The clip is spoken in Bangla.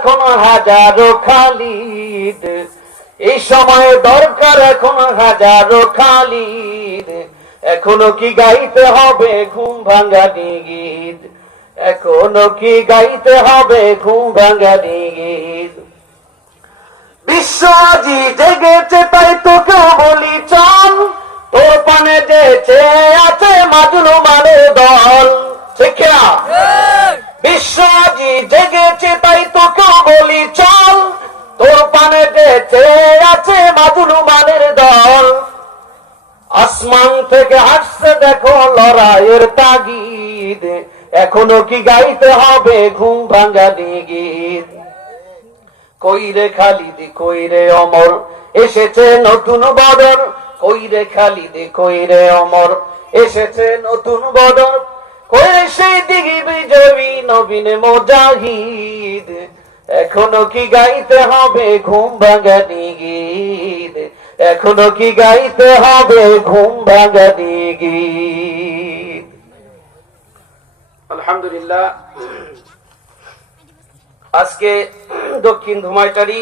এখন হাজারো খালিদ, এই সময় দরকার এখন হাজারো খালিদ। এখনো কি গাইতে হবে ঘুম ভাঙানি গীত, এখনো কি গাইতে হবে ঘুম ভাঙানি গীত। বিশ্ব আজি জেগেছে তাই তোকেও বলি চল, তোর পানে যে চেয়ে আছে মাজলুমের দল। ঠিক না? বিশ্ব আজি জেগেছে তাই তোকেও বলি চল, তোর পানে যে চেয়ে আছে মাজলুমের দল। আসমান থেকে আসছে দেখো লড়াইয়ের তাগিদ, এখনো কি গাইতে হবে ঘুম ভাঙানি গীত। কইরে খালিদ কইরে অমর, এসেছে নতুন বদর। কইরে খালিদ কইরে অমর, এসেছে নতুন বদর। কইরে সেই দিঘি বিজয়ী নবীন মুজাহিদ, এখনো কি গাইতে হবে ঘুম ভাঙানি গীত, এখনো কি গাইতে হবে ঘুম ভাঙানি গীত। আলহামদুলিল্লাহ, আজকে দক্ষিণ ধুমাইটারি